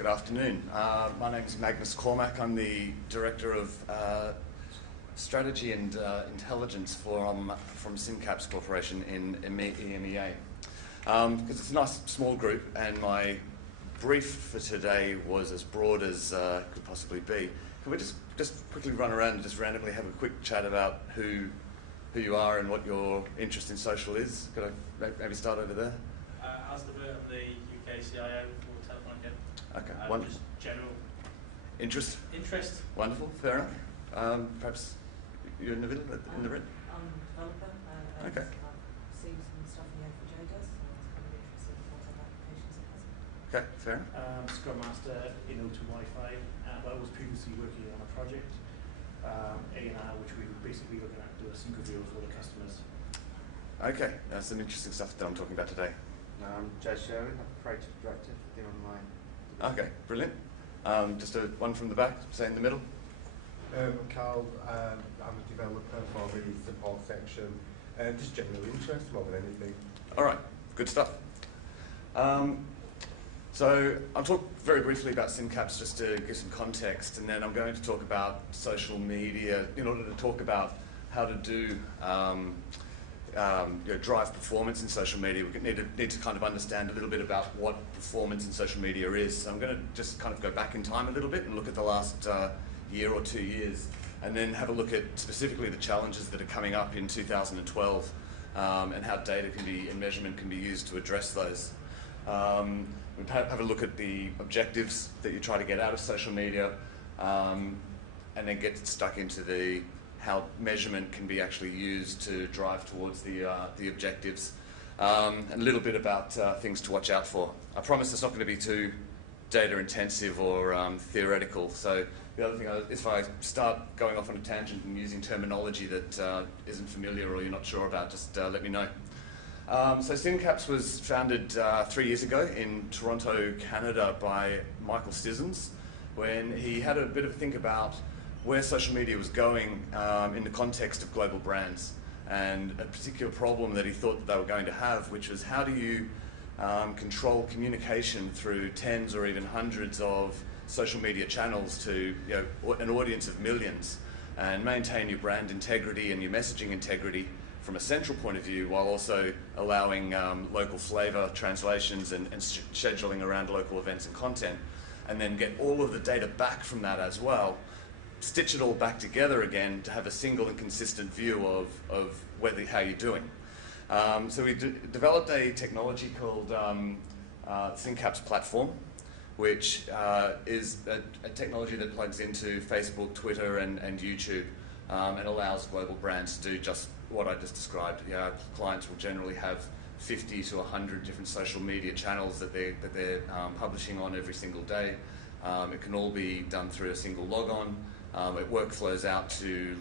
Good afternoon. My name is Magnus Cormack. I'm the Director of Strategy and Intelligence from Syncaps Corporation in EMEA. Because it's a nice small group, and my brief for today was as broad as could possibly be. Can we just quickly run around and just randomly have a quick chat about who you are and what your interest in social is? Could I maybe start over there? Alistair Burt, I'm the UK CIO for Telefonica. Okay, Just general interest. Wonderful, fair enough. Perhaps you're in the middle, in the red. I'm a developer. Okay. I've seen some stuff in the A4J does, so I was kind of interested in what other applications it has. Okay, fair enough. Scrum Master in O2 Wi-Fi. I was previously working on a project, A&R, which we were basically looking at do a single view for the customers. Okay, that's some interesting stuff that I'm talking about today. I'm Jez Sherwin, I'm Creative Director for the online. Okay, brilliant. Just one from the back, say in the middle. Carl, I'm a developer for the support section. Just general interest more than anything. All right, good stuff. So I'll talk very briefly about Syncaps just to give some context, and then I'm going to talk about social media in order to talk about how to do drive performance in social media. We need to kind of understand a little bit about what performance in social media is. So I'm going to just kind of go back in time a little bit and look at the last year or 2 years, and then have a look at specifically the challenges that are coming up in 2012 and how data and measurement can be used to address those. We'll have a look at the objectives that you try to get out of social media, and then get stuck into how measurement can be actually used to drive towards the objectives, and a little bit about things to watch out for. I promise it's not going to be too data intensive or theoretical. So the other thing is, if I start going off on a tangent and using terminology that isn't familiar or you're not sure about, just let me know. So Syncaps was founded 3 years ago in Toronto, Canada by Michael Stizens, when he had a bit of a think about where social media was going in the context of global brands, and a particular problem that he thought that they were going to have, which was how do you control communication through tens or even hundreds of social media channels to an audience of millions, and maintain your brand integrity and your messaging integrity from a central point of view, while also allowing local flavour translations and scheduling around local events and content, and then get all of the data back from that as well, stitch it all back together again to have a single and consistent view of how you're doing. So we developed a technology called Syncaps Platform, which is a technology that plugs into Facebook, Twitter, and YouTube, and allows global brands to do just what I just described. Our clients will generally have 50 to 100 different social media channels that they're publishing on every single day. It can all be done through a single logon. It workflows out to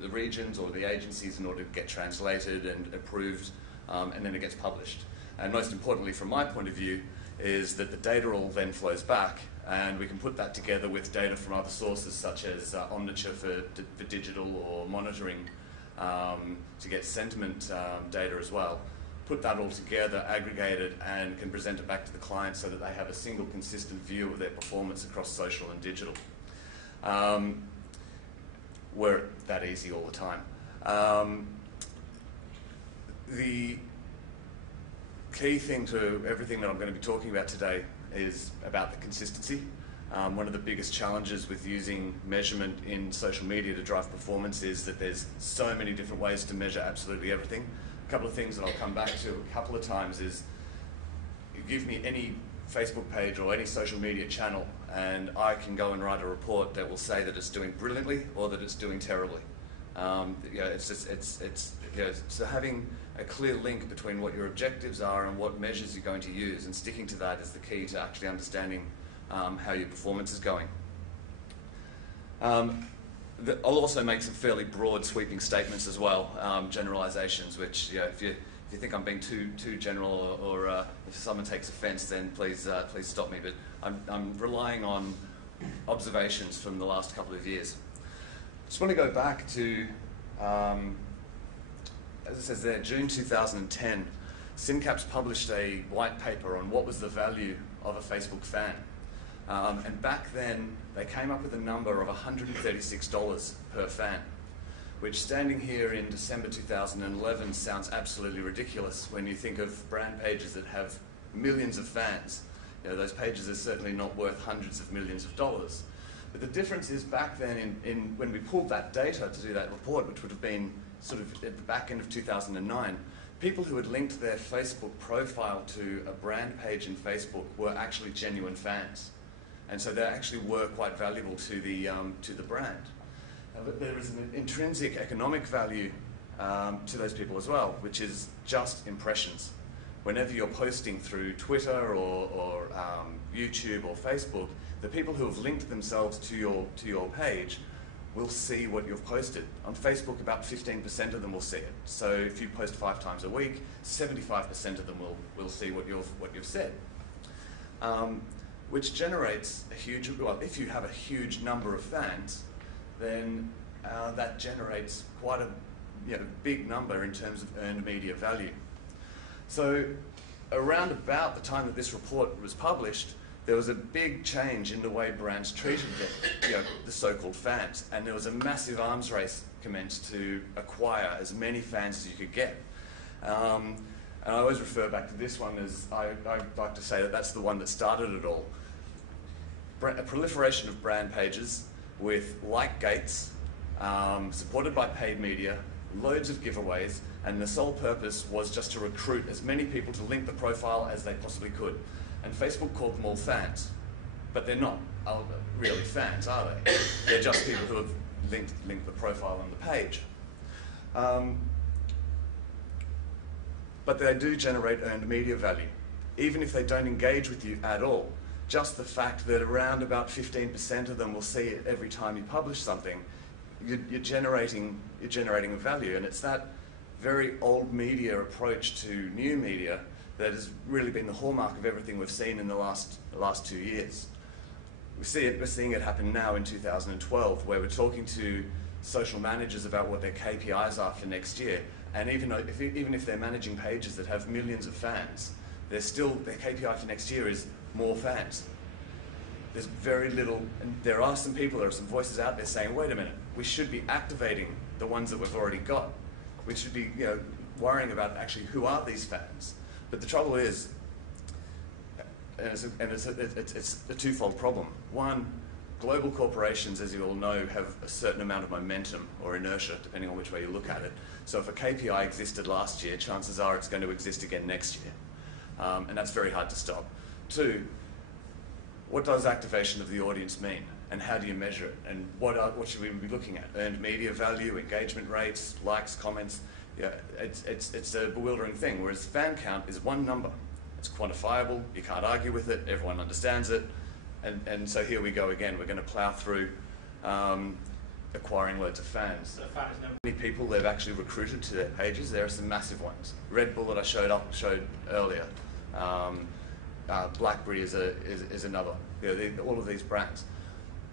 the regions or the agencies in order to get translated and approved, and then it gets published. And most importantly, from my point of view, is that the data all then flows back, and we can put that together with data from other sources such as Omniture for digital or monitoring to get sentiment data as well. Put that all together, aggregate it, and can present it back to the client so that they have a single consistent view of their performance across social and digital. We're that easy all the time. The key thing to everything that I'm going to be talking about today is about the consistency. One of the biggest challenges with using measurement in social media to drive performance is that there's so many different ways to measure absolutely everything. A couple of things that I'll come back to a couple of times is, you give me any Facebook page or any social media channel, and I can go and write a report that will say that it's doing brilliantly or that it's doing terribly. So having a clear link between what your objectives are and what measures you're going to use, and sticking to that is the key to actually understanding how your performance is going. I'll also make some fairly broad sweeping statements as well, generalizations, which if you think I'm being too general, or if someone takes offense, then please stop me. But I'm relying on observations from the last couple of years. Just want to go back to, as it says there, June 2010, Syncaps published a white paper on what was the value of a Facebook fan. And back then, they came up with a number of $136 per fan, which standing here in December 2011 sounds absolutely ridiculous when you think of brand pages that have millions of fans. You know, those pages are certainly not worth hundreds of millions of dollars. But the difference is back then, when we pulled that data to do that report, which would have been sort of at the back end of 2009, people who had linked their Facebook profile to a brand page in Facebook were actually genuine fans. And so they actually were quite valuable to the brand. But there is an intrinsic economic value to those people as well, which is just impressions. Whenever you're posting through Twitter or YouTube or Facebook, the people who have linked themselves to your page will see what you've posted. On Facebook, about 15% of them will see it. So if you post 5 times a week, 75% of them will see what you've said. Which generates a huge, well, if you have a huge number of fans, then that generates quite a big number in terms of earned media value. So around about the time that this report was published, there was a big change in the way brands treated the so-called fans, and there was a massive arms race commenced to acquire as many fans as you could get. And I always refer back to this one as, I like to say that that's the one that started it all. A proliferation of brand pages with like gates, supported by paid media, loads of giveaways, and the sole purpose was just to recruit as many people to link the profile as they possibly could. And Facebook called them all fans, but they're not really fans, are they? They're just people who have linked the profile on the page. But they do generate earned media value, even if they don't engage with you at all. Just the fact that around about 15% of them will see it every time you publish something, you're generating a value, and it's that very old media approach to new media that has really been the hallmark of everything we've seen in the last 2 years. We're seeing it happen now in 2012, where we're talking to social managers about what their KPIs are for next year, and even if they're managing pages that have millions of fans, their KPI for next year is more fans. There's very little, and there are some voices out there saying, wait a minute, we should be activating the ones that we've already got. We should be worrying about actually who are these fans. But the trouble is, it's a twofold problem. One, global corporations, as you all know, have a certain amount of momentum or inertia, depending on which way you look at it. So if a KPI existed last year, chances are it's going to exist again next year. And that's very hard to stop. Two, what does activation of the audience mean? And how do you measure it? And what should we be looking at? Earned media value, engagement rates, likes, comments. Yeah, it's a bewildering thing, whereas fan count is one number. It's quantifiable, you can't argue with it, everyone understands it. And so here we go again. We're going to plow through acquiring loads of fans. How many people they've actually recruited to their pages? There are some massive ones. Red Bull that I showed earlier. BlackBerry is another. All of these brands.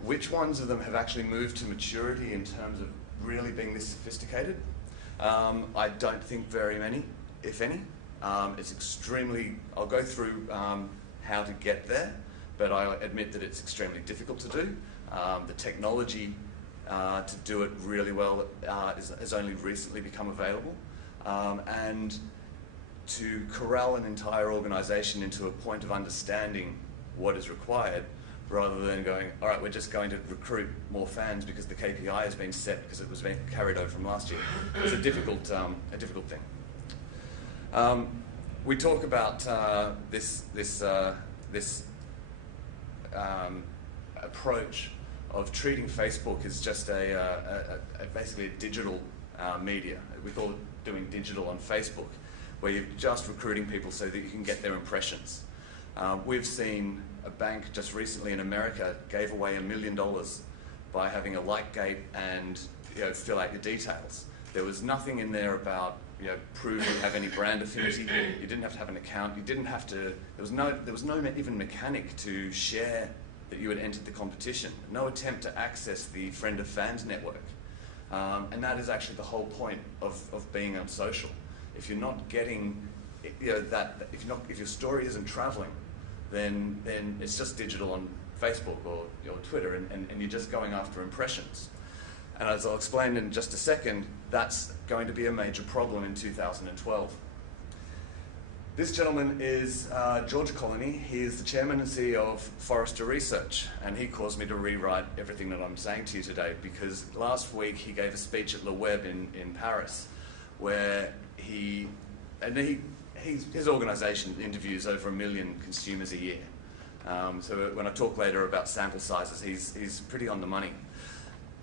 Which ones of them have actually moved to maturity in terms of really being this sophisticated? I don't think very many, if any. It's extremely, I'll go through how to get there, but I admit that it's extremely difficult to do. The technology to do it really well has only recently become available. And to corral an entire organisation into a point of understanding what is required, rather than going, all right, we're just going to recruit more fans because the KPI has been set because it was being carried over from last year. It's a difficult thing. We talk about this approach of treating Facebook as just basically a digital media. We call it doing digital on Facebook, where you're just recruiting people so that you can get their impressions. We've seen a bank just recently in America gave away $1 million by having a like gate and fill out your details. There was nothing in there about prove you have any brand affinity. You didn't have to have an account. You didn't have to. There was no even mechanic to share that you had entered the competition. No attempt to access the friend of fans network. And that is actually the whole point of being on social. If you're not getting if your story isn't traveling, then it's just digital on Facebook or Twitter, and you're just going after impressions. And as I'll explain in just a second, that's going to be a major problem in 2012. This gentleman is George Colony. He is the chairman and CEO of Forrester Research, and he caused me to rewrite everything that I'm saying to you today, because last week he gave a speech at Le Web in Paris, where his organisation interviews over 1 million consumers a year. So when I talk later about sample sizes, he's pretty on the money.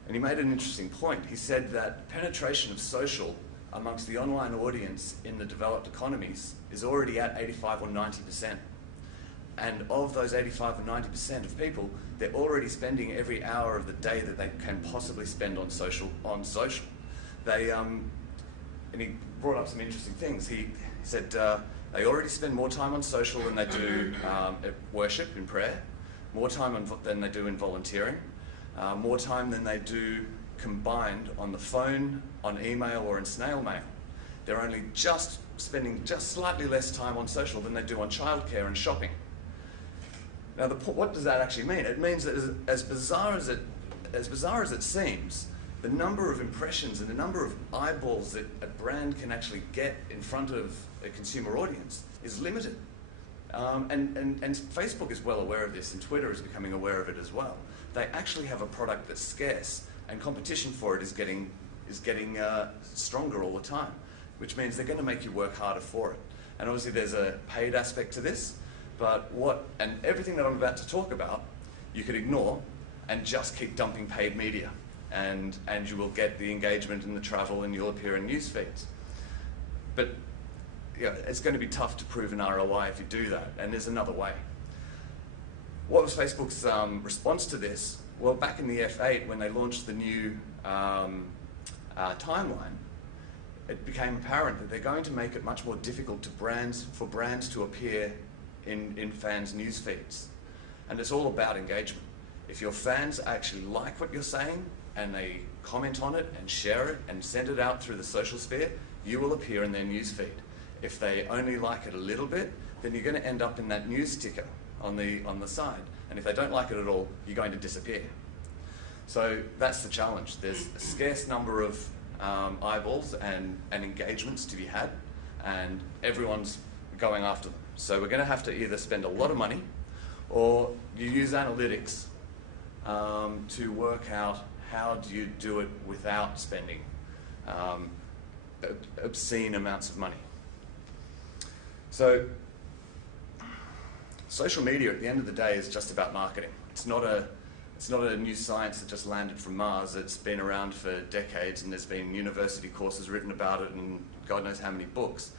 And he made an interesting point. He said that penetration of social amongst the online audience in the developed economies is already at 85 or 90%. And of those 85 or 90% of people, they're already spending every hour of the day that they can possibly spend on social. They, and he brought up some interesting things. He said they already spend more time on social than they do at worship, in prayer, more time than they do in volunteering, more time than they do combined on the phone, on email, or in snail mail. They're only just spending just slightly less time on social than they do on childcare and shopping. Now, what does that actually mean? It means that as bizarre as it seems, the number of impressions and the number of eyeballs that a brand can actually get in front of a consumer audience is limited. And Facebook is well aware of this, and Twitter is becoming aware of it as well. They actually have a product that's scarce, and competition for it is getting stronger all the time, which means they're going to make you work harder for it. And obviously there's a paid aspect to this, but everything that I'm about to talk about, you could ignore and just keep dumping paid media, and you will get the engagement and the travel, and you'll appear in news feeds. But it's going to be tough to prove an ROI if you do that, and there's another way. What was Facebook's response to this? Well, back in the F8, when they launched the new timeline, it became apparent that they're going to make it much more difficult for brands to appear in fans' news feeds. And it's all about engagement. If your fans actually like what you're saying and they comment on it and share it and send it out through the social sphere, you will appear in their news feed. If they only like it a little bit, then you're going to end up in that news ticker on the side. And if they don't like it at all, you're going to disappear. So that's the challenge. There's a scarce number of eyeballs and engagements to be had, and everyone's going after them. So we're going to have to either spend a lot of money, or you use analytics to work out how do you do it without spending obscene amounts of money. So social media at the end of the day is just about marketing. It's not a new science that just landed from Mars. It's been around for decades, and there's been university courses written about it and God knows how many books.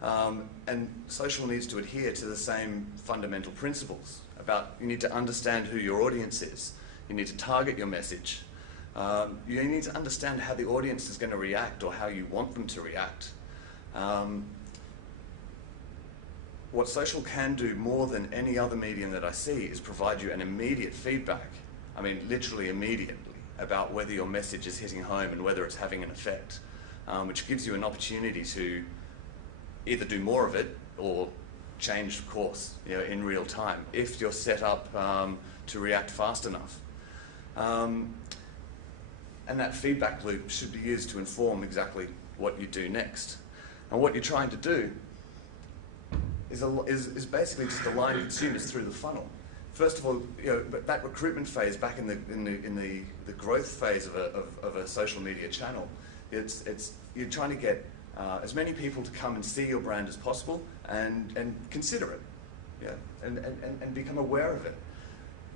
And social needs to adhere to the same fundamental principles about you need to understand who your audience is. You need to target your message. You need to understand how the audience is going to react, or how you want them to react. What social can do more than any other medium that I see is provide you an immediate feedback, I mean literally immediately, about whether your message is hitting home and whether it's having an effect, which gives you an opportunity to either do more of it or change course, in real time, if you're set up to react fast enough. And that feedback loop should be used to inform exactly what you do next. And what you're trying to do is basically just align consumers through the funnel. First of all, that recruitment phase back in the growth phase of a social media channel, you're trying to get as many people to come and see your brand as possible and consider it, and become aware of it.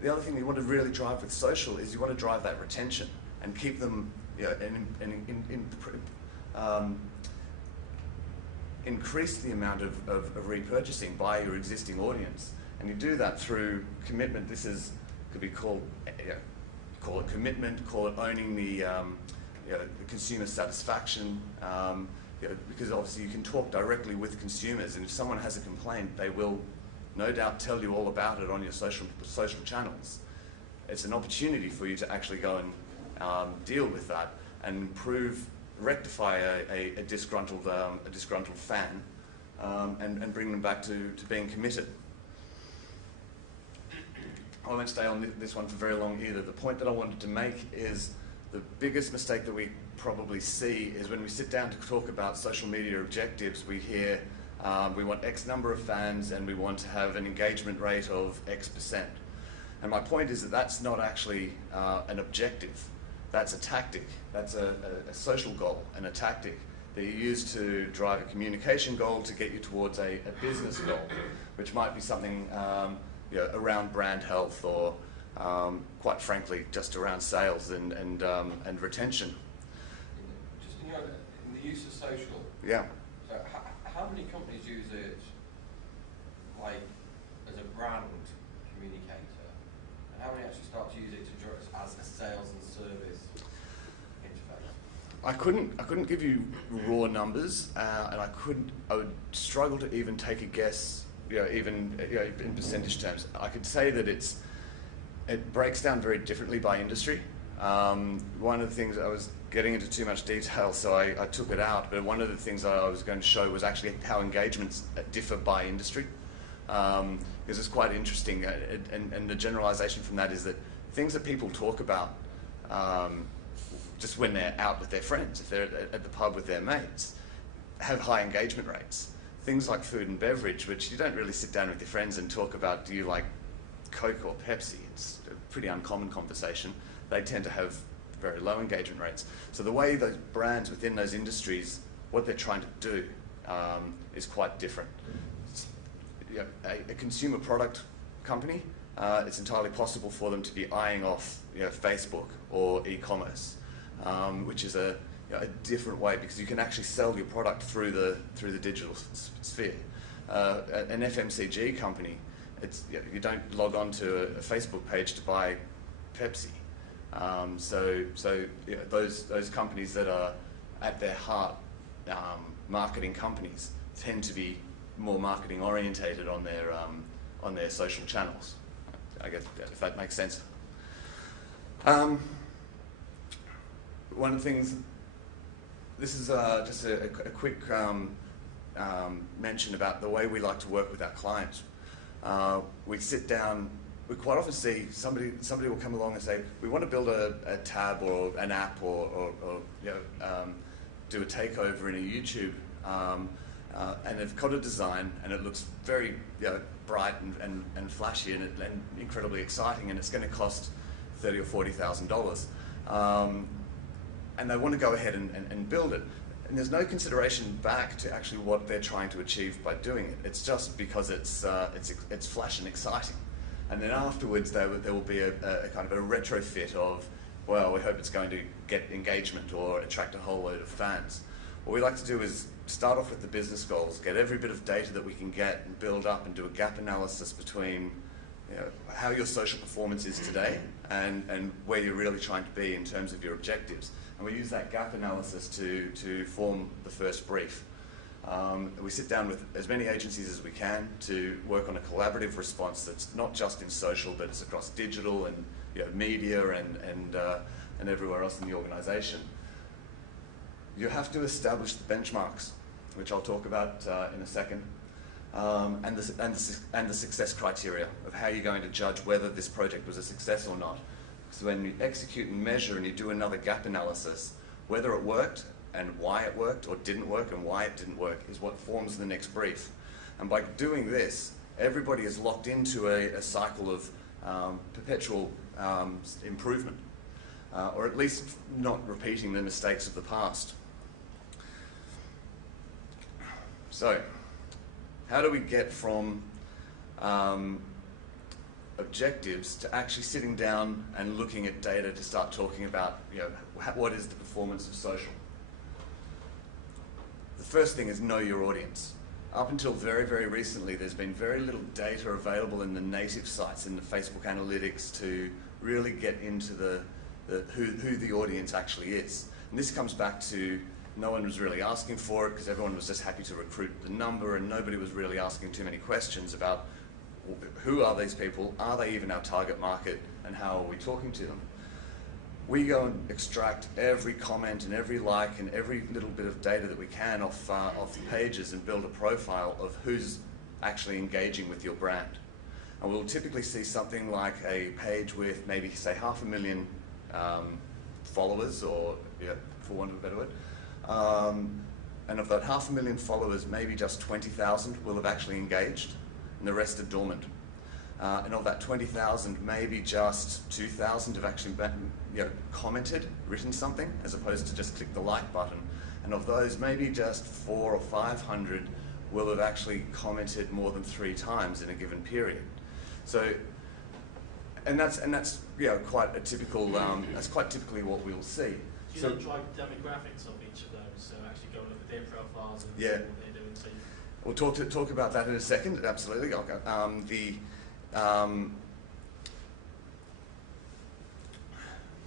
The other thing you want to really drive with social is you want to drive that retention and keep them, increase the amount of repurchasing by your existing audience. And you do that through commitment. Could be called, call it commitment, call it owning the consumer satisfaction, because obviously you can talk directly with consumers, and if someone has a complaint, they will no doubt tell you all about it on your social channels. It's an opportunity for you to actually go and deal with that and rectify a disgruntled fan, and bring them back to being committed. I won't stay on this one for very long either. The point that I wanted to make is the biggest mistake that we probably see is when we sit down to talk about social media objectives, we hear we want X number of fans and we want to have an engagement rate of X%. And my point is that that's not actually an objective. That's a tactic. That's a social goal and a tactic that you use to drive a communication goal to get you towards a business goal, which might be something around brand health or, quite frankly, just around sales and retention. Just in the use of social. Yeah. So how many companies use it like as a brand communicator, and how many actually start to use it as a sales and service interface? I couldn't give you raw numbers, and I would struggle to even take a guess, even in percentage terms. I could say that it breaks down very differently by industry. One of the things, I was getting into too much detail, so I took it out, but one of the things that I was going to show was actually how engagements differ by industry, because it's quite interesting, and the generalization from that is that things that people talk about just when they're out with their friends, if they're at the pub with their mates, have high engagement rates. Things like food and beverage, which you don't really sit down with your friends and talk about, do you like Coke or Pepsi? It's a pretty uncommon conversation. They tend to have very low engagement rates. So the way those brands within those industries, what they're trying to do is quite different. A consumer product company, it's entirely possible for them to be eyeing off Facebook or e-commerce, which is a different way, because you can actually sell your product through the digital sphere. An FMCG company, you don't log on to a Facebook page to buy Pepsi. So those companies that are at their heart marketing companies tend to be more marketing orientated on their social channels. I guess if that makes sense. One of the things. This is just a quick mention about the way we like to work with our clients. We sit down. We quite often see somebody will come along and say, we want to build a tab or an app or do a takeover in a YouTube, and they've got a design and it looks very bright and flashy and incredibly exciting, and it's going to cost $30,000 or $40,000. And they want to go ahead and build it. And there's no consideration back to actually what they're trying to achieve by doing it. It's just because it's flash and exciting. And then afterwards there will be a kind of a retrofit of, well, we hope it's going to get engagement or attract a whole load of fans. What we like to do is start off with the business goals, get every bit of data that we can get and build up and do a gap analysis between how your social performance is today and where you're really trying to be in terms of your objectives. And we use that gap analysis to form the first brief. We sit down with as many agencies as we can to work on a collaborative response that's not just in social, but it's across digital and media and everywhere else in the organisation. You have to establish the benchmarks, which I'll talk about in a second, and the success criteria of how you're going to judge whether this project was a success or not. So when you execute and measure and you do another gap analysis, whether it worked and why it worked or didn't work and why it didn't work is what forms the next brief. And by doing this, everybody is locked into a cycle of perpetual improvement, or at least not repeating the mistakes of the past. So, how do we get from objectives to actually sitting down and looking at data to start talking about, what is the performance of social? The first thing is know your audience. Up until very, very recently, there's been very little data available in the native sites, in the Facebook analytics, to really get into who the audience actually is. And this comes back to no one was really asking for it because everyone was just happy to recruit the number, and nobody was really asking too many questions about who are these people, are they even our target market, and how are we talking to them. We go and extract every comment and every like and every little bit of data that we can off the pages and build a profile of who's actually engaging with your brand. And we'll typically see something like a page with maybe, say, 500,000 followers, or, yeah, for want of a better word. And of that 500,000 followers, maybe just 20,000 will have actually engaged, and the rest are dormant. And of that 20,000, maybe just 2,000 have actually commented, written something, as opposed to just click the like button. And of those, maybe just 400 or 500 will have actually commented more than 3 times in a given period. So, and that's quite a typical. That's quite typically what we'll see. Do you then drive demographics of each of those? So actually go and look at their profiles and see what they're doing. So we'll talk about that in a second. Absolutely. Okay.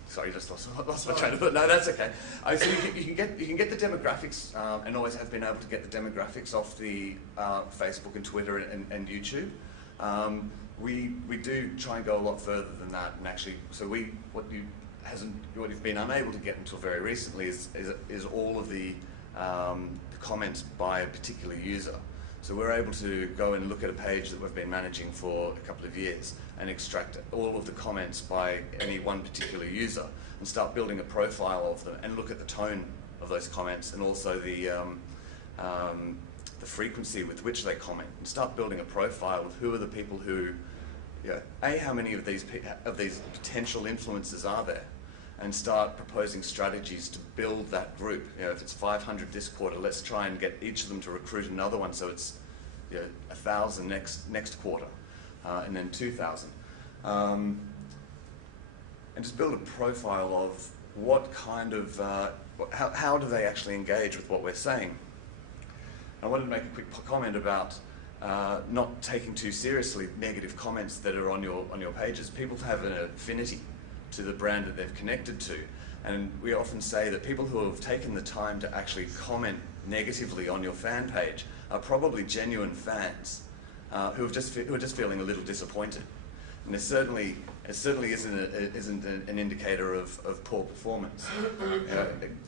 Sorry, just lost my train of thought. No, that's okay. So you can get the demographics, and always have been able to get the demographics off the Facebook and Twitter and YouTube. We do try and go a lot further than that, and actually, so what you've been unable to get until very recently is all of the comments by a particular user. So we're able to go and look at a page that we've been managing for a couple of years and extract all of the comments by any one particular user and start building a profile of them and look at the tone of those comments and also the frequency with which they comment, and start building a profile of who are the people who, how many of these potential influencers are there, and start proposing strategies to build that group. If it's 500 this quarter, let's try and get each of them to recruit another one, so it's 1,000 next quarter, and then 2,000, and just build a profile of what kind of how do they actually engage with what we're saying. I wanted to make a quick comment about not taking too seriously negative comments that are on your pages. People have an affinity to the brand that they've connected to, and we often say that people who have taken the time to actually comment negatively on your fan page are probably genuine fans who are just feeling a little disappointed. And it certainly isn't an indicator of poor performance.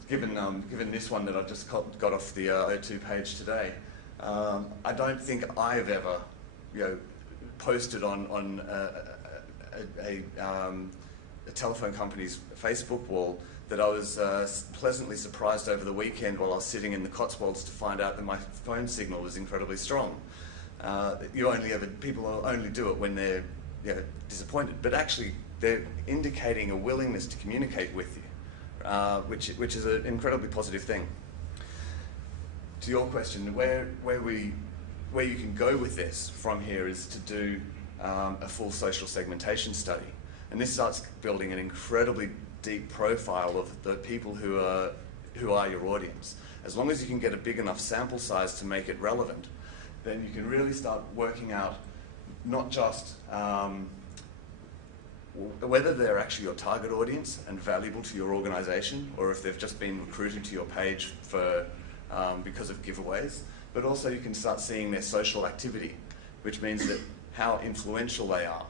Given this one that I've just got off the O2 page today, I don't think I've ever posted on a telephone company's Facebook wall that I was pleasantly surprised over the weekend while I was sitting in the Cotswolds to find out that my phone signal was incredibly strong. People only do it when they're disappointed, but actually they're indicating a willingness to communicate with you, which is an incredibly positive thing. To your question, where you can go with this from here is to do a full social segmentation study. And this starts building an incredibly deep profile of the people who are your audience. As long as you can get a big enough sample size to make it relevant, then you can really start working out not just whether they're actually your target audience and valuable to your organization, or if they've just been recruited to your page because of giveaways, but also you can start seeing their social activity, which means that how influential they are.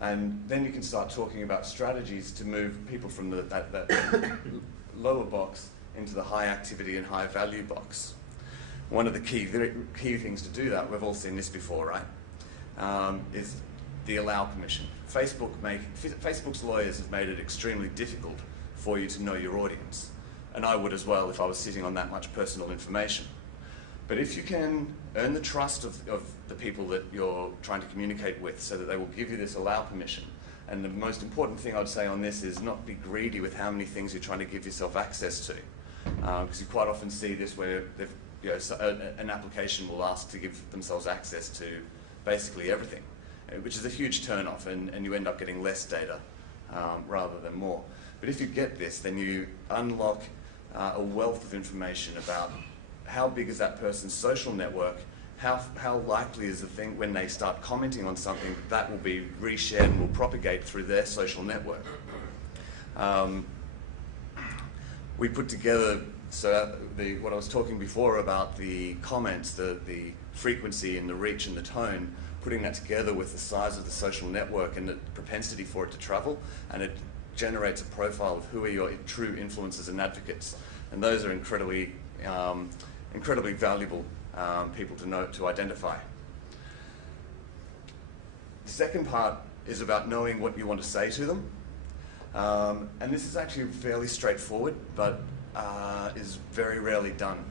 And then you can start talking about strategies to move people from that lower box into the high activity and high value box. One of the key things to do that, we've all seen this before, right, is the allow permission. Facebook's lawyers have made it extremely difficult for you to know your audience. And I would as well if I was sitting on that much personal information. But if you can earn the trust of the people that you're trying to communicate with so that they will give you this allow permission, and the most important thing I'd say on this is not be greedy with how many things you're trying to give yourself access to. Because you quite often see this where an application will ask to give themselves access to basically everything, which is a huge turn-off, and you end up getting less data rather than more. But if you get this, then you unlock a wealth of information about how big is that person's social network, how likely is the thing when they start commenting on something that will be reshared and will propagate through their social network. We put together what I was talking before about the comments, the frequency and the reach and the tone, putting that together with the size of the social network and the propensity for it to travel, and it generates a profile of who are your true influencers and advocates. And those are incredibly valuable people to know, to identify. The second part is about knowing what you want to say to them. And this is actually fairly straightforward, but is very rarely done.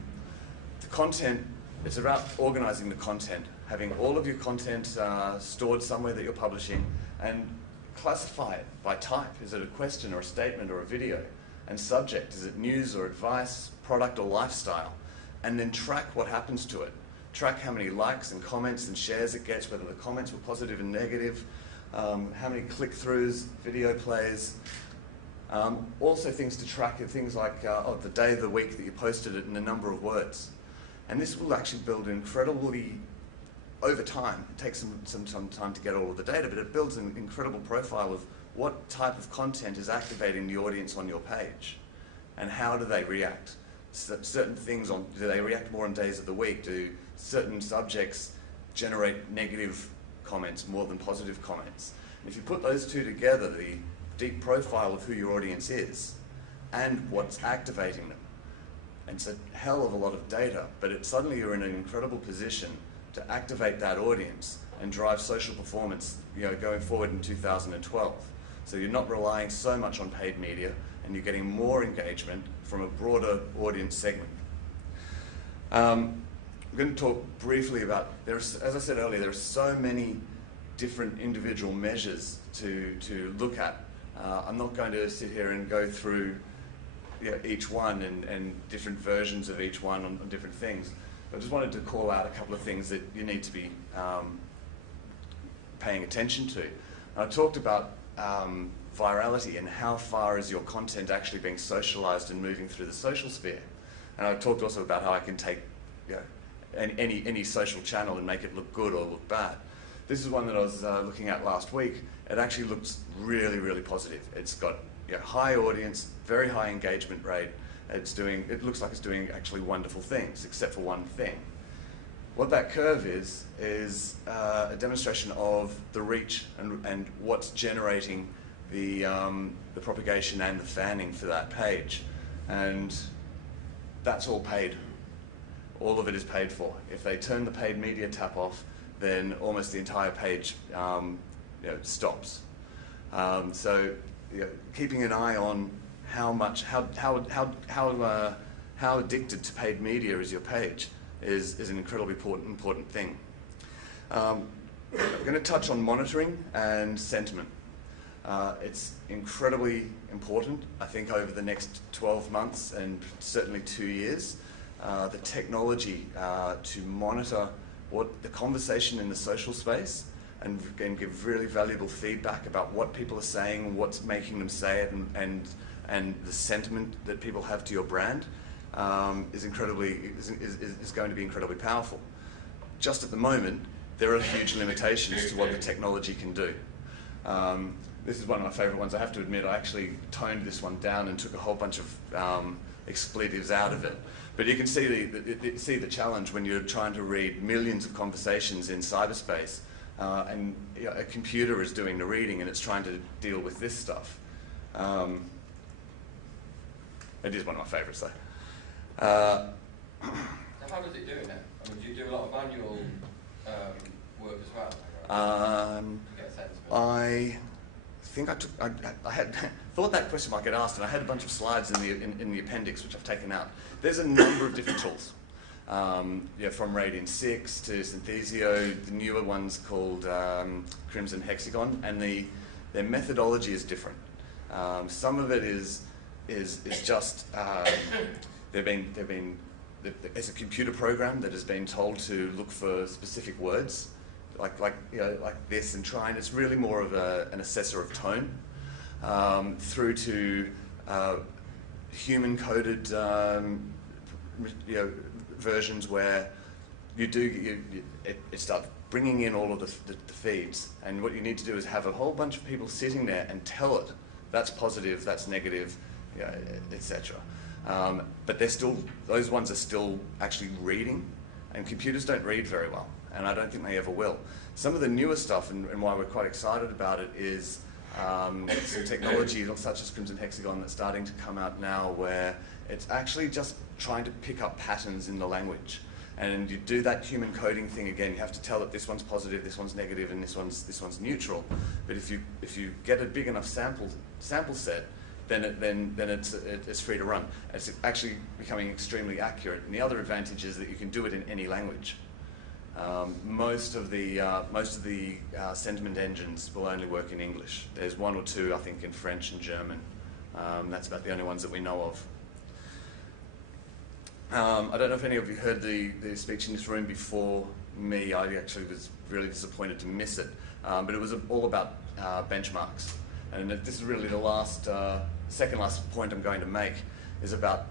The content, it's about organising the content, having all of your content stored somewhere that you're publishing, and classify it by type. Is it a question or a statement or a video? And subject, is it news or advice, product or lifestyle? And then track what happens to it. Track how many likes and comments and shares it gets, whether the comments were positive and negative, how many click-throughs, video plays. Also things to track are things like the day of the week that you posted it and the number of words. And this will actually build incredibly, over time, it takes some time to get all of the data, but it builds an incredible profile of what type of content is activating the audience on your page and how do they react. Certain things, do they react more on days of the week? Do certain subjects generate negative comments more than positive comments? And if you put those two together, the deep profile of who your audience is and what's activating them, and it's a hell of a lot of data, but suddenly you're in an incredible position to activate that audience and drive social performance, going forward in 2012. So you're not relying so much on paid media, and you're getting more engagement from a broader audience segment. I'm going to talk briefly about, as I said earlier, there are so many different individual measures to look at. I'm not going to sit here and go through each one and different versions of each one on different things. I just wanted to call out a couple of things that you need to be paying attention to. I talked about virality and how far is your content actually being socialized and moving through the social sphere. And I talked also about how I can take any social channel and make it look good or look bad. This is one that I was looking at last week. It actually looks really, really positive. It's got high audience, very high engagement rate. It looks like it's doing actually wonderful things, except for one thing. What that curve is a demonstration of the reach and what's generating the propagation and the fanning for that page. And that's all paid. All of it is paid for. If they turn the paid media tap off, then almost the entire page stops. So keeping an eye on how addicted to paid media is your page is an incredibly important thing. I'm going to touch on monitoring and sentiment. It's incredibly important, I think, over the next 12 months and certainly 2 years. The technology to monitor what the conversation in the social space and give really valuable feedback about what people are saying, what's making them say it, and the sentiment that people have to your brand is going to be incredibly powerful. Just at the moment, there are huge limitations to what the technology can do. This is one of my favourite ones. I have to admit, I actually toned this one down and took a whole bunch of expletives out of it. But you can see the challenge when you're trying to read millions of conversations in cyberspace, and a computer is doing the reading and it's trying to deal with this stuff. It is one of my favourites, though. So how does it do it now? I mean, do you do a lot of manual work as well? Get a sense of it? I think I had thought that question might get asked, and I had a bunch of slides in the appendix which I've taken out. There's a number of different tools, from Radian 6 to Synthesio, the newer ones called Crimson Hexagon, and their methodology is different. Some of it is just it's a computer program that has been told to look for specific words, like this, and try, and it's really more of an assessor of tone, through to human-coded versions where it starts bringing in all of the feeds, and what you need to do is have a whole bunch of people sitting there and tell it that's positive, that's negative, etc. But those ones are still actually reading, and computers don't read very well, and I don't think they ever will. Some of the newer stuff, and why we're quite excited about it, is some technology such as Crimson Hexagon that's starting to come out now, where it's actually just trying to pick up patterns in the language. And you do that human coding thing again. You have to tell it this one's positive, this one's negative, and this one's neutral. But if you get a big enough sample set, then it's free to run. It's actually becoming extremely accurate. And the other advantage is that you can do it in any language. Most of the sentiment engines will only work in English. There's one or two, I think, in French and German. That's about the only ones that we know of. I don't know if any of you heard the speech in this room before me. I actually was really disappointed to miss it. But it was all about benchmarks. And this is really the second last point I'm going to make, is about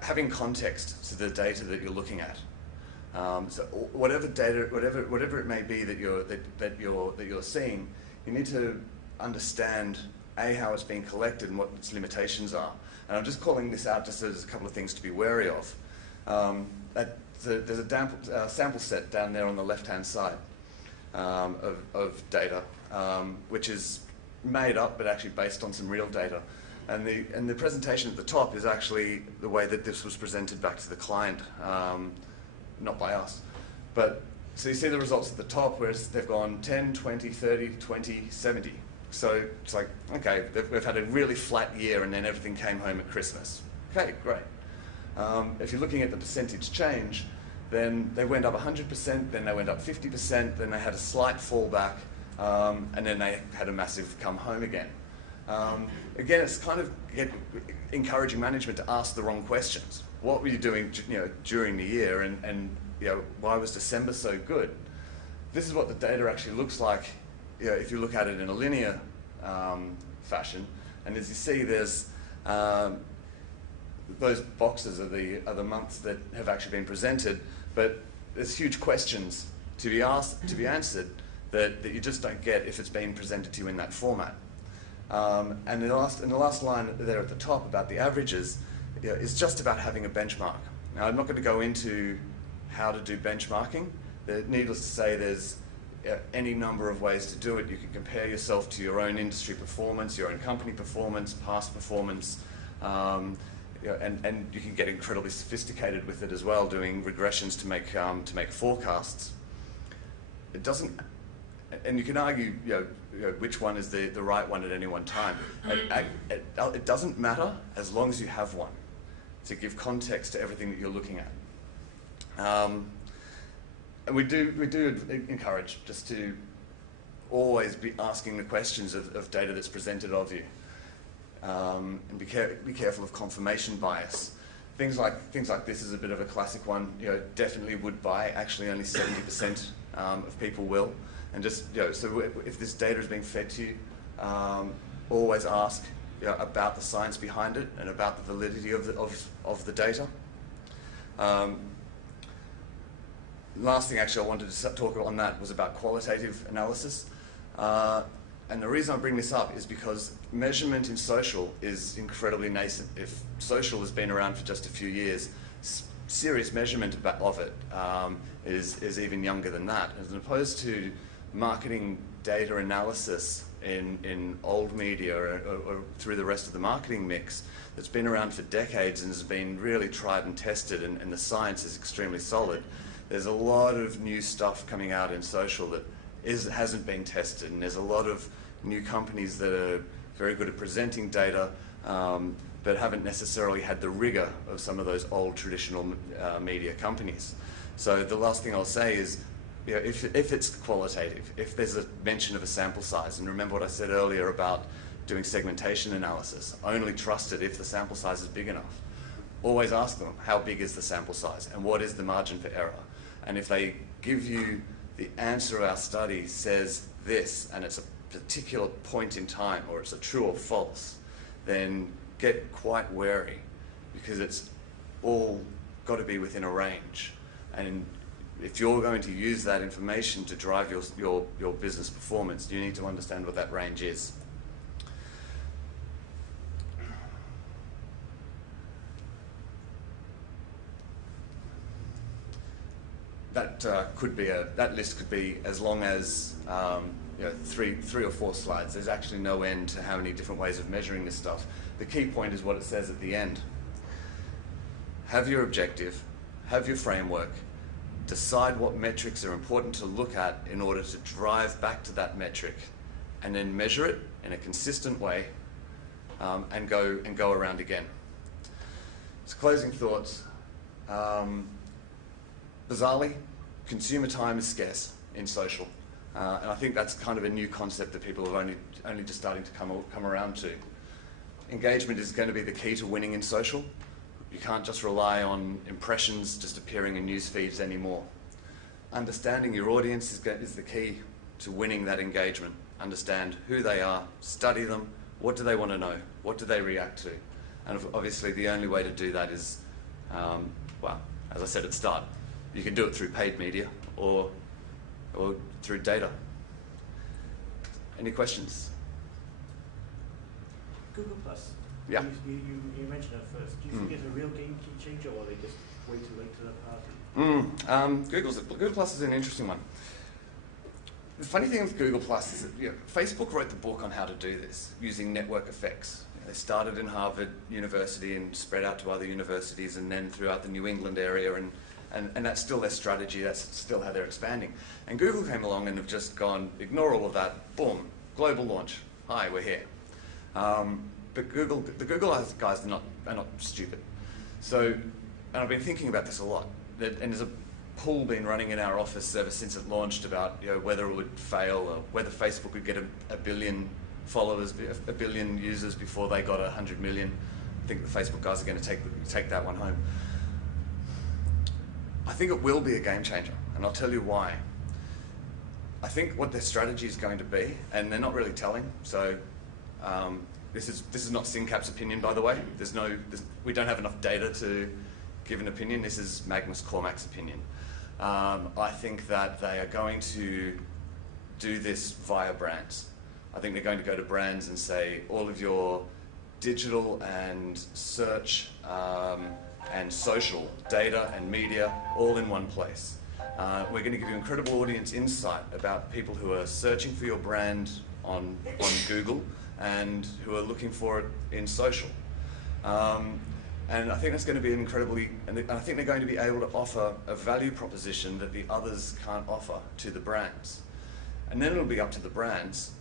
having context to the data that you're looking at. So whatever data, whatever it may be that you're seeing, you need to understand how it's being collected and what its limitations are. And I'm just calling this out just as a couple of things to be wary of. There's a sample set down there on the left-hand side of data, which is made up but actually based on some real data. And the presentation at the top is actually the way that this was presented back to the client, not by us. But so you see the results at the top where they've gone 10, 20, 30, 20, 70. So it's like, okay, we've had a really flat year and then everything came home at Christmas. Okay, great. If you're looking at the percentage change, then they went up 100%, then they went up 50%, then they had a slight fallback, and then they had a massive come home again. Again, it's kind of encouraging management to ask the wrong questions. What were you doing, during the year, and why was December so good? This is what the data actually looks like, if you look at it in a linear fashion. And as you see, there's those boxes are the months that have actually been presented, but there's huge questions to be asked, to be answered, that you just don't get if it's being presented to you in that format. And the last line there at the top about the averages is just about having a benchmark. Now, I'm not going to go into how to do benchmarking. Needless to say, there's any number of ways to do it. You can compare yourself to your own industry performance, your own company performance, past performance, and you can get incredibly sophisticated with it as well, doing regressions to make forecasts. It doesn't. And you can argue, which one is the right one at any one time. It doesn't matter as long as you have one to give context to everything that you're looking at. And we do encourage just to always be asking the questions of data that's presented of you, and be careful of confirmation bias. Things like this is a bit of a classic one. Definitely would buy. Actually, only 70% of people will. And just, so if this data is being fed to you, always ask about the science behind it and about the validity of the data. Last thing actually I wanted to talk on that was about qualitative analysis. And the reason I bring this up is because measurement in social is incredibly nascent. If social has been around for just a few years, serious measurement of it is even younger than that, as opposed to marketing data analysis in old media or through the rest of the marketing mix that's been around for decades and has been really tried and tested, and the science is extremely solid. There's a lot of new stuff coming out in social that hasn't been tested, and there's a lot of new companies that are very good at presenting data, but haven't necessarily had the rigor of some of those old traditional media companies. So the last thing I'll say is, if it's qualitative, if there's a mention of a sample size, and remember what I said earlier about doing segmentation analysis, only trust it if the sample size is big enough. Always ask them, how big is the sample size and what is the margin for error? And if they give you the answer of our study says this, and it's a particular point in time, or it's a true or false, then get quite wary, because it's all got to be within a range. And if you're going to use that information to drive your business performance, you need to understand what that range is. That list could be as long as three or four slides. There's actually no end to how many different ways of measuring this stuff. The key point is what it says at the end. have your objective, have your framework, decide what metrics are important to look at in order to drive back to that metric, and then measure it in a consistent way, and go around again. So closing thoughts. Bizarrely, consumer time is scarce in social, and I think that's kind of a new concept that people are only just starting to come around to. Engagement is going to be the key to winning in social. You can't just rely on impressions just appearing in news feeds anymore. Understanding your audience is the key to winning that engagement. Understand who they are, study them, what do they want to know, what do they react to, and obviously the only way to do that is, well, as I said at the start, you can do it through paid media or through data. Any questions? Google Plus. Yeah. You mentioned it first. Do you think it's a real game changer, or are they just way too late to the party? Google Plus is an interesting one. The funny thing with Google Plus is that Facebook wrote the book on how to do this using network effects. They started in Harvard University and spread out to other universities and then throughout the New England area, and that's still their strategy, that's still how they're expanding. And Google came along and have just gone, ignore all of that, boom, global launch, hi, we're here. But the Google guys are not stupid. So, and I've been thinking about this a lot, and there's a pool been running in our office ever since it launched about whether it would fail or whether Facebook would get a billion followers, a billion users before they got 100 million. I think the Facebook guys are going to take that one home. I think it will be a game changer, and I'll tell you why. I think what their strategy is going to be, and they're not really telling, so this is not SingCap's opinion, by the way. We don't have enough data to give an opinion. This is Magnus Cormack's opinion. I think that they are going to do this via brands. I think they're going to go to brands and say, all of your digital and search and social data and media all in one place. We're going to give you incredible audience insight about people who are searching for your brand on Google and who are looking for it in social. And I think that's going to be and I think they're going to be able to offer a value proposition that the others can't offer to the brands. And then it'll be up to the brands.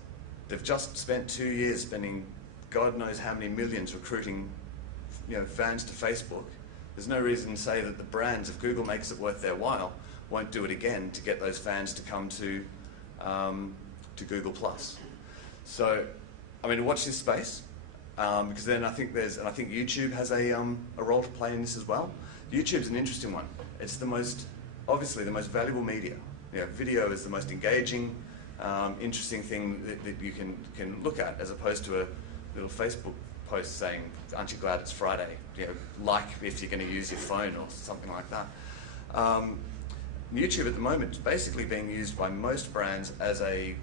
They've just spent 2 years spending God knows how many millions recruiting fans to Facebook. There's no reason to say that the brands, if Google makes it worth their while, won't do it again to get those fans to come to Google+. So, I mean, watch this space. Because then I think YouTube has a role to play in this as well. YouTube's an interesting one. It's obviously the most valuable media. Video is the most engaging, interesting thing that you can look at, as opposed to a little Facebook post saying, "Aren't you glad it's Friday?" Like if you're going to use your phone or something like that. YouTube at the moment is basically being used by most brands as a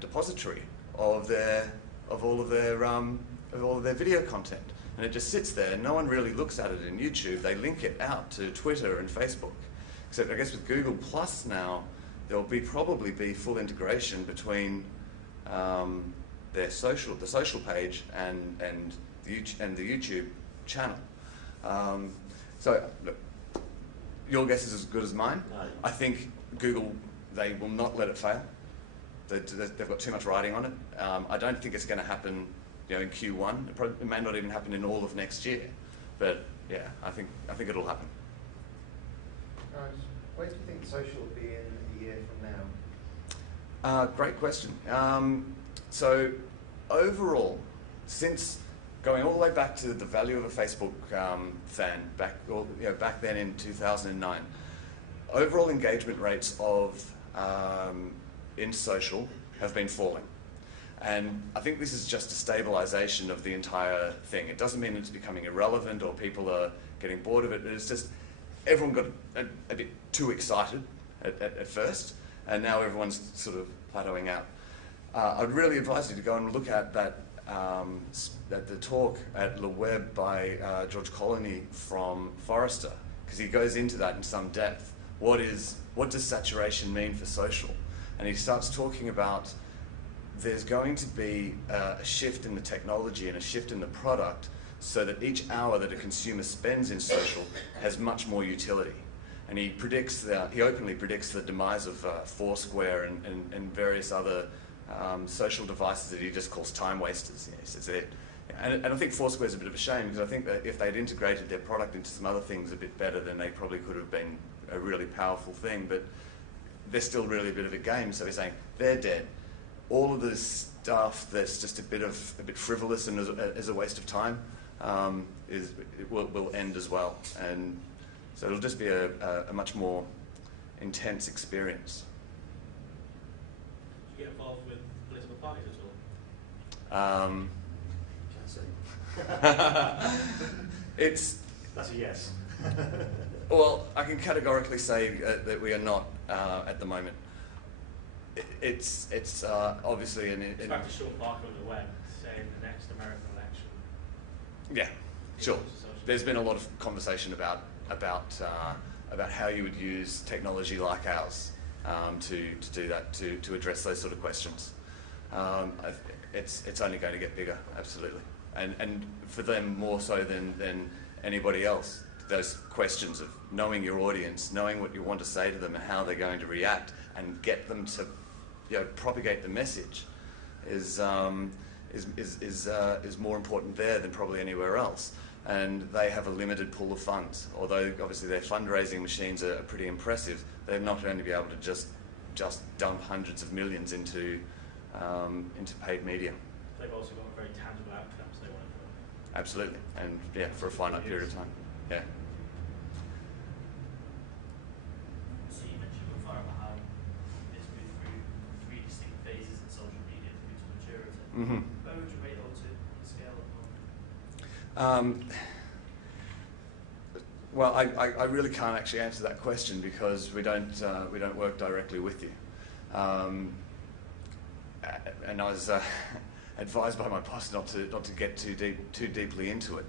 depository of all of their video content, and it just sits there. No one really looks at it in YouTube. They link it out to Twitter and Facebook. Except I guess with Google Plus now, there'll probably be full integration between the social page and the YouTube channel. So look, your guess is as good as mine. No. I think Google, they will not let it fail. They've got too much riding on it. I don't think it's going to happen, in Q1. It may not even happen in all of next year. But yeah, I think it'll happen. Where do you think social will be in a year from now? Great question. So overall, since going all the way back to the value of a Facebook fan back then in 2009, overall engagement rates of in social have been falling. And I think this is just a stabilization of the entire thing. It doesn't mean it's becoming irrelevant or people are getting bored of it, but it's just everyone got a bit too excited at first, and now everyone's sort of plateauing out. I'd really advise you to go and look at that at the talk at Le Web by George Colony from Forrester, because he goes into that in some depth. What does saturation mean for social? And he starts talking about there's going to be a shift in the technology and a shift in the product so that each hour that a consumer spends in social has much more utility. And he openly predicts the demise of Foursquare and various other social devices that he just calls time wasters. He says and I think Foursquare is a bit of a shame, because I think that if they'd integrated their product into some other things a bit better, then they probably could have been a really powerful thing. But they're still really a bit of a game. So he's saying they're dead. All of this stuff that's just a bit frivolous and is a waste of time will end as well. And so it'll just be a much more intense experience. Do you get involved with political parties at all? That's a yes. Well, I can categorically say that we are not at the moment. It's obviously It's back to Sean Parker on the web saying the next American election. Yeah, sure. There's been a lot of conversation about how you would use technology like ours to do that, to address those sort of questions. It's only going to get bigger, absolutely, and for them more so than anybody else. Those questions of knowing your audience, knowing what you want to say to them and how they're going to react, and get them to propagate the message is more important there than probably anywhere else. And they have a limited pool of funds. Although obviously their fundraising machines are pretty impressive, they're not going to be able to just dump hundreds of millions into paid media. They've also got very tangible outcomes they want to. Absolutely, and yeah, for a finite period of time. Yeah. So you mentioned before about how it's moved through 3 distinct phases in social media through to maturity. Mm-hmm. Where would you rate O2 on the scale at the moment? Well, I really can't actually answer that question, because we don't work directly with you, and I was advised by my boss not to get too deeply into it.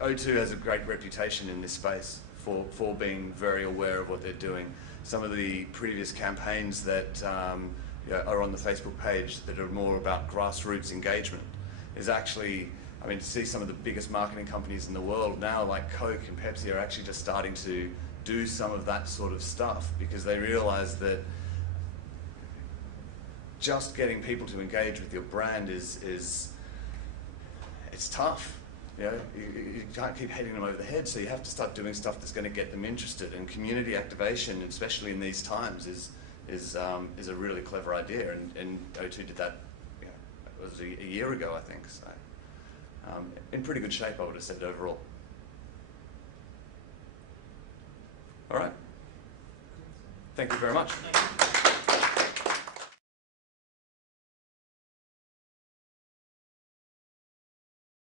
O2 has a great reputation in this space for being very aware of what they're doing. Some of the previous campaigns that are on the Facebook page that are more about grassroots engagement is actually, I mean, to see some of the biggest marketing companies in the world now, like Coke and Pepsi, are actually just starting to do some of that sort of stuff, because they realize that just getting people to engage with your brand is it's tough. You know, you can't keep hitting them over the head, so you have to start doing stuff that's going to get them interested. And community activation, especially in these times, is a really clever idea. And O2 did that. You know, it was a year ago, I think. So, in pretty good shape, I would have said overall. All right. Thank you very much. Thank you.